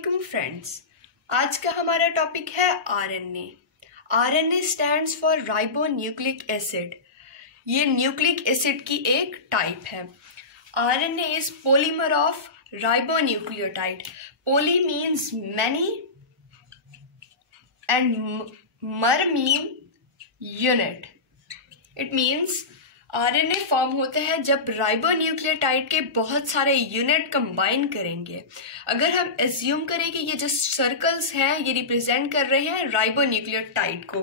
अस्सलामुअलैकुम फ्रेंड्स। आज का हमारा टॉपिक है RNA. RNA stands for ribonucleic acid. ये न्यूक्लिक एसिड की एक टाइप है। RNA is polymer of ribonucleotide. Poly means many and mer mean unit. It means RNA form होता है जब राइबोन्यूक्लियोटाइड के बहुत सारे यूनिट कंबाइन करेंगे। अगर हम एज्यूम करें कि ये जो सर्कल्स हैं ये रिप्रेजेंट कर रहे हैं राइबोन्यूक्लियोटाइड को।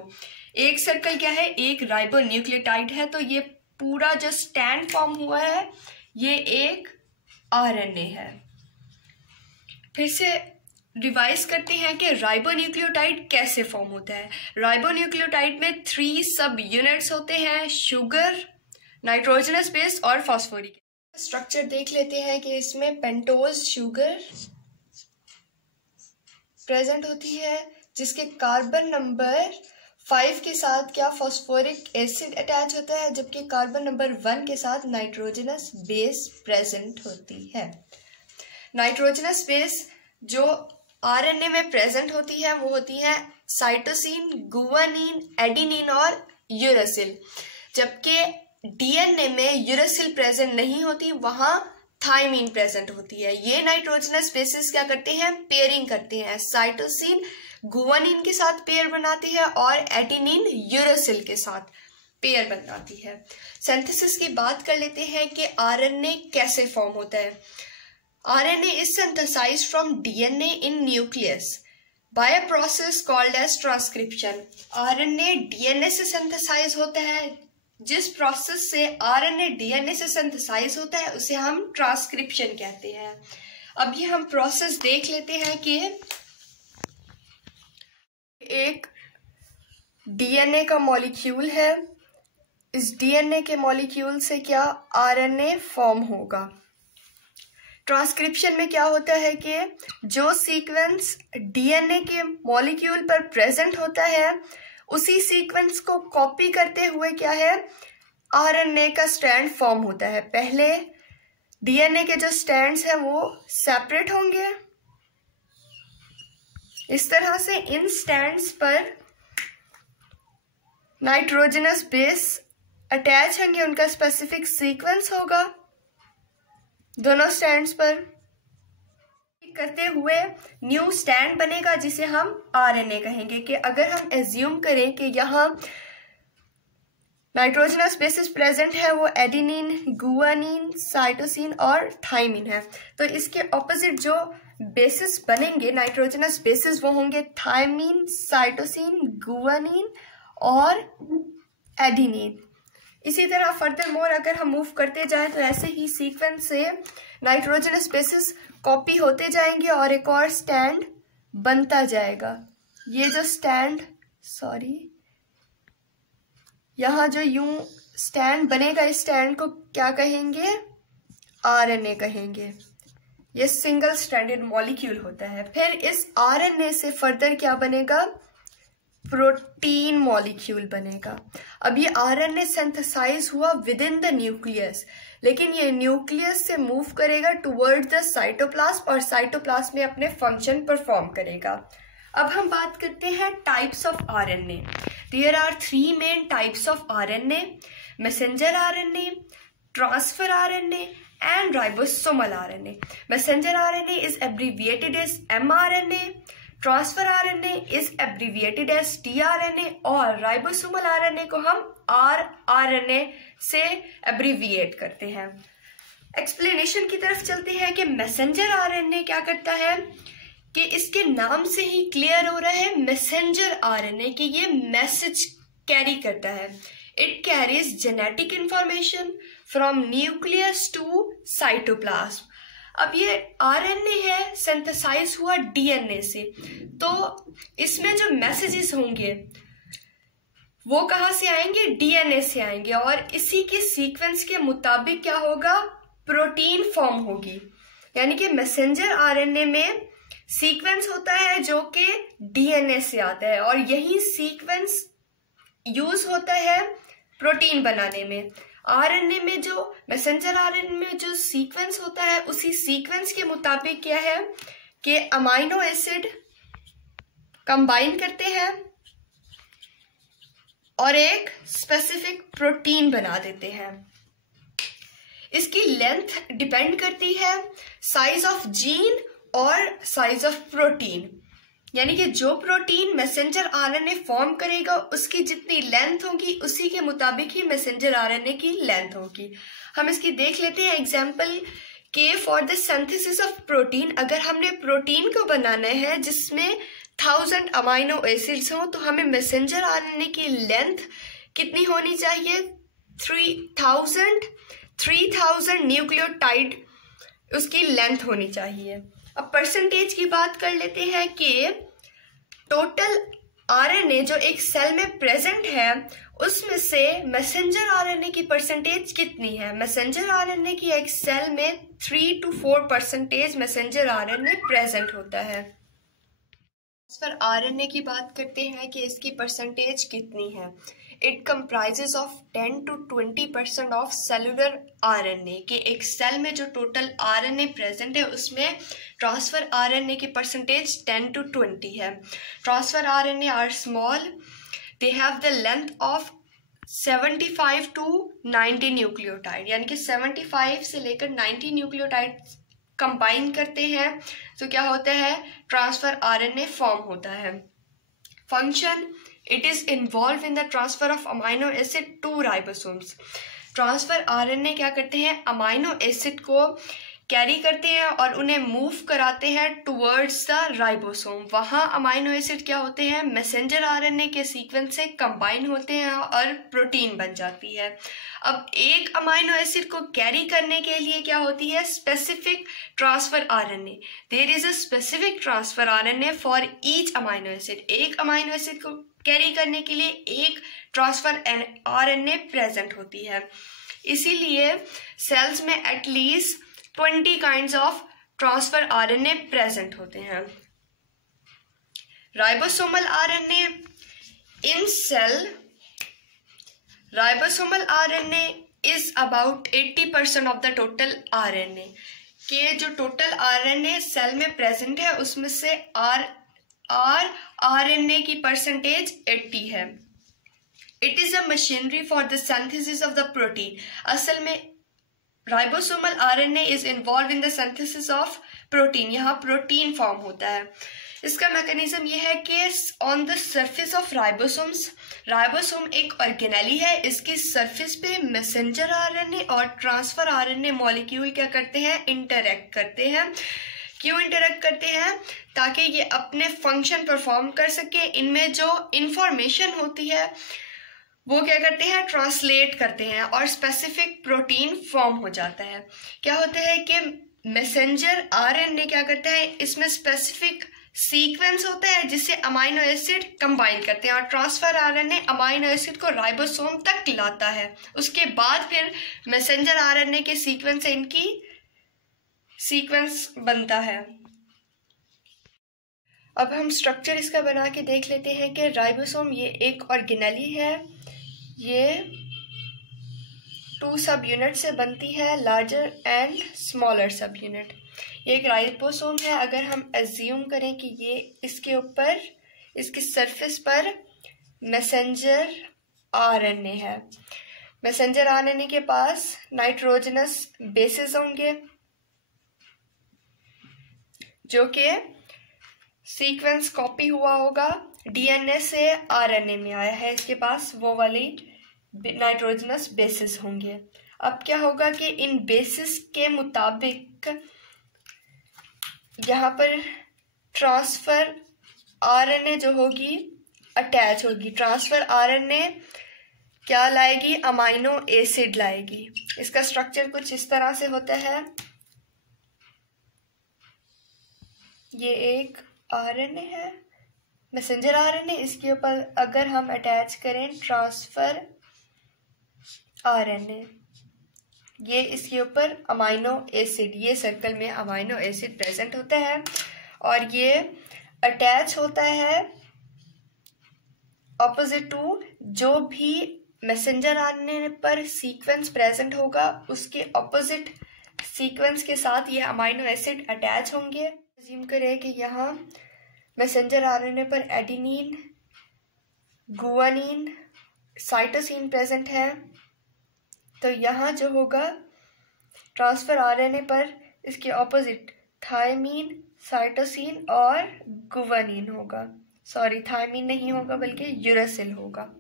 एक सर्कल क्या है, एक राइबोन्यूक्लियोटाइड है, तो ये पूरा जो स्टैंड फॉर्म हुआ है ये एक आरएनए है। फिर से रिवाइज करते हैं कि राइबोन्यूक्लियोटाइड कैसे फॉर्म होता है। राइबोन्यूक्लियोटाइड में 3 सब यूनिट्स होते हैं, शुगर, नाइट्रोजनस बेस और फॉस्फोरिक। स्ट्रक्चर देख लेते हैं कि इसमें पेंटोज शुगर प्रेजेंट होती है जिसके कार्बन नंबर 5 के साथ क्या फॉस्फोरिक एसिड अटैच होता है, जबकि कार्बन नंबर 1 के साथ नाइट्रोजनस बेस प्रेजेंट होती है। नाइट्रोजनस बेस जो आरएनए में प्रेजेंट होती है वो होती है साइटोसिन, गुआनिन, एडेनिन और यूरासिल। जबकि डीएनए में यूरासिल प्रेजेंट नहीं होती, वहां थायमीन प्रेजेंट होती है। ये नाइट्रोजनस बेसेस क्या करते हैं, पेयरिंग करते हैं। साइटोसिन गुआनिन के साथ पेयर बनाती है और एडेनिन यूरासिल के साथ पेयर बनाती है। सिंथेसिस की बात कर लेते हैं कि आरएनए कैसे फॉर्म होता है। RNA is synthesized from DNA in nucleus by a process called as transcription. RNA DNA से सिंथेसाइज होता है। जिस प्रोसेस से आरएनए डीएनए से सिंथेसाइज होता है उसे हम ट्रांसक्रिप्शन कहते हैं। अब ये हम प्रोसेस देख लेते हैं कि एक डीएनए का मॉलिक्यूल है, इस डीएनए के मॉलिक्यूल से क्या आरएनए फॉर्म होगा। ट्रांसक्रिप्शन में क्या होता है कि जो सीक्वेंस डीएनए के मॉलिक्यूल पर प्रेजेंट होता है उसी सीक्वेंस को कॉपी करते हुए क्या है आरएनए का स्ट्रैंड फॉर्म होता है। पहले डीएनए के जो स्ट्रैंड्स हैं वो सेपरेट होंगे इस तरह से। इन स्ट्रैंड्स पर नाइट्रोजनस बेस अटैच होंगे, उनका स्पेसिफिक सीक्वेंस होगा दोनों स्टैंड्स पर। करते हुए न्यू स्टैंड बनेगा जिसे हम आरएनए कहेंगे। कि अगर हम एज्यूम करें कि यहाँ नाइट्रोजनस बेसिस प्रेजेंट है, वो एडेनिन, गुआनिन, साइटोसिन और थायमीन है, तो इसके ऑपोजिट जो बेसिस बनेंगे नाइट्रोजनस बेसिस वो होंगे थायमीन, साइटोसिन, गुआनिन और एडेनिन। इसी तरह फर्दर मोर अगर हम मूव करते जाएं तो ऐसे ही सीक्वेंस से नाइट्रोजनस बेसिस कॉपी होते जाएंगे और एक और स्टैंड बनता जाएगा। ये जो स्टैंड यहाँ जो यूं स्टैंड बनेगा, इस स्टैंड को क्या कहेंगे, आरएनए कहेंगे। ये सिंगल स्ट्रैंडेड मॉलिक्यूल होता है। फिर इस आरएनए से फर्दर क्या बनेगा, प्रोटीन मॉलिक्यूल बनेगा। अब ये आरएनए सिंथेसाइज हुआ विद इन द न्यूक्लियस, लेकिन ये न्यूक्लियस से मूव करेगा टुवर्ड द साइटोप्लाज्म और साइटोप्लाज्म में अपने फंक्शन परफॉर्म करेगा। अब हम बात करते हैं types of RNA. There are 3 main types of RNA: messenger RNA, transfer RNA and ribosomal RNA. Messenger RNA is abbreviated as mRNA, transfer RNA is abbreviated as tRNA और ribosomal RNA को हम rRNA से abbreviate करते हैं। Explanation की तरफ चलते हैं कि मैसेंजर आरएनए क्या करता है कि इसके नाम से ही क्लियर हो रहा है मैसेंजर आरएनए कि ये मैसेज कैरी करता है। It carries genetic information from nucleus to cytoplasm. अब ये आरएनए है सिंथेसाइज हुआ डीएनए से, तो इसमें जो मैसेजेस होंगे वो कहाँ से आएंगे, डीएनए से आएंगे और इसी के सीक्वेंस के मुताबिक क्या होगा, प्रोटीन फॉर्म होगी। यानी कि मैसेंजर आरएनए में सीक्वेंस होता है जो कि डीएनए से आता है और यही सीक्वेंस यूज होता है प्रोटीन बनाने में। आरएनए में जो मैसेंजर आरएनए में जो सीक्वेंस होता है उसी सीक्वेंस के मुताबिक क्या है के अमाइनो एसिड कंबाइन करते हैं और एक स्पेसिफिक प्रोटीन बना देते हैं। इसकी लेंथ डिपेंड करती है साइज ऑफ जीन और साइज ऑफ प्रोटीन, यानी कि जो प्रोटीन मैसेंजर आरएनए फॉर्म करेगा उसकी जितनी लेंथ होगी उसी के मुताबिक ही मैसेंजर आरएनए की लेंथ होगी। हम इसकी देख लेते हैं एग्जांपल के for the synthesis of protein. अगर हमने प्रोटीन को बनाना है जिसमें 1000 अमाइनो एसिड्स हो तो हमें मैसेंजर आरएनए की लेंथ कितनी होनी चाहिए? 3000 न्यूक्लियोटाइड उसकी लेंथ होनी चाहिए। अब परसेंटेज की बात कर लेते हैं कि टोटल आरएनए जो एक सेल में प्रेजेंट है उसमें से मैसेंजर आरएनए की परसेंटेज कितनी है? मैसेंजर आरएनए की एक सेल में 3 to 4% मैसेंजर आरएनए प्रेजेंट होता है। ट्रांसफर आरएनए की बात करते हैं कि इसकी परसेंटेज कितनी है। It comprises of 10 to 20% of cellular RNA, कि एक सेल में जो टोटल आरएनए प्रेजेंट है उसमें ट्रांसफर आरएनए की परसेंटेज 10 to 20 है। Transfer RNA are small, they have the length of 75 to 90 nucleotide, यानी कि 75 से लेकर 90 न्यूक्लियोटाइड कंबाइन करते हैं तो क्या होता है? ट्रांसफर आरएनए फॉर्म होता है। Function, it is involve in the transfer of amino acid to ribosomes. Transfer RNA क्या करते हैं? अमाइनो एसिड को कैरी करते हैं और उन्हें मूव कराते हैं टुवर्ड्स द राइबोसोम। वहाँ अमाइनो एसिड क्या होते हैं? मैसेंजर आरएनए के सीक्वेंस से कंबाइन होते हैं और प्रोटीन बन जाती है। अब एक अमाइनो एसिड को कैरी करने के लिए क्या होती है? Specific transfer RNA. There is a specific transfer RNA for each amino acid. एक अमाइनो एसिड को कैरी करने के लिए एक ट्रांसफर आरएनए प्रेजेंट होती है। इसीलिए सेल्स में at least 20 kinds of transfer RNA present होते हैं। Ribosomal RNA in cell, ribosomal RNA is about 80% of the total RNA, के जो टोटल आरएनए सेल में प्रेजेंट है उसमें से आरएनए की परसेंटेज 80 है। It is a machinery for the synthesis of the protein. असल में ribosomal RNA is involve in the synthesis of protein. यहाँ प्रोटीन फॉर्म होता है। इसका मैकेनिज्म ये है कि on the surface of ribosomes, ribosome एक ऑर्गेनेली है, इसकी सरफेस पे मैसेंजर आरएनए और ट्रांसफर आरएनए मॉलिक्यूल क्या करते हैं? इंटरैक्ट करते हैं। क्यों इंटरैक्ट करते हैं? ताकि ये अपने फंक्शन परफॉर्म कर सके। इनमें जो इंफॉर्मेशन होती है वो क्या करते हैं? ट्रांसलेट करते हैं और स्पेसिफिक प्रोटीन फॉर्म हो जाता है। क्या होता है कि मैसेंजर आरएनए क्या करता है? इसमें स्पेसिफिक सीक्वेंस होता है जिससे अमाइनो एसिड कंबाइन करते हैं और ट्रांसफर आरएनए अमाइनो एसिड को राइबोसोम तक लाता है। उसके बाद फिर मैसेंजर आरएनए के सीक्वेंस से इनकी सीक्वेंस बनता है। अब हम स्ट्रक्चर इसका बना के देख लेते हैं कि राइबोसोम ये एक ऑर्गेनेली है। ये 2 सब यूनिट से बनती है, लार्जर एंड स्मॉलर सब यूनिट। ये एक राइबोसोम है। अगर हम एज्यूम करें कि ये इसके ऊपर, इसकी सरफेस पर मैसेंजर आरएनए है। मैसेंजर आरएनए के पास नाइट्रोजनस बेसेस होंगे जो कि सीक्वेंस कॉपी हुआ होगा, डीएनए से आरएनए में आया है, इसके पास वो वाली नाइट्रोजनस बेसिस होंगे। अब क्या होगा कि इन बेसिस के मुताबिक यहाँ पर ट्रांसफर आरएनए जो होगी अटैच होगी। ट्रांसफर आरएनए क्या लाएगी? अमाइनो एसिड लाएगी। इसका स्ट्रक्चर कुछ इस तरह से होता है। ये एक आरएनए है, मैसेंजर आरएनए, इसके ऊपर अगर हम अटैच करें ट्रांसफर आरएनए, ये इसके ऊपर अमाइनो एसिड, ये सर्कल में अमाइनो एसिड प्रेजेंट होता है और ये अटैच होता है ऑपोजिट टू जो भी मैसेंजर आरएनए पर सीक्वेंस प्रेजेंट होगा उसके ऑपोजिट सीक्वेंस के साथ ये अमाइनो एसिड अटैच होंगे। अज्यूम करें कि यहाँ मैसेंजर आरएनए पर एडेनिन, गुआनिन, साइटोसिन प्रेजेंट है, तो यहाँ जो होगा ट्रांसफर आरएनए पर इसके ऑपोजिट थायमीन, साइटोसिन और गुआनिन होगा। सॉरी, थायमीन नहीं होगा बल्कि यूरासिल होगा।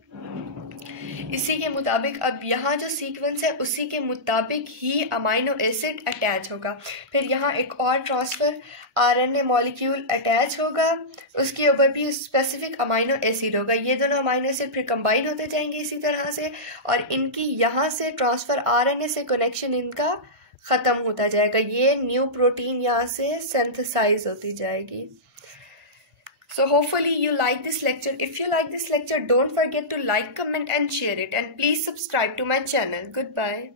इसी के मुताबिक अब यहाँ जो सीक्वेंस है उसी के मुताबिक ही अमाइनो एसिड अटैच होगा। फिर यहाँ एक और ट्रांसफर आरएनए मॉलिक्यूल अटैच होगा, उसके ऊपर भी स्पेसिफिक अमाइनो एसिड होगा। ये दोनों अमाइनो एसिड फिर कंबाइन होते जाएंगे इसी तरह से, और इनकी यहाँ से ट्रांसफर आरएनए से कनेक्शन इनका ख़त्म होता जाएगा। ये न्यू प्रोटीन यहाँ से सिंथेसाइज होती जाएगी। So hopefully you like this lecture. If you like this lecture, don't forget to like, comment and share it. And please subscribe to my channel. Goodbye.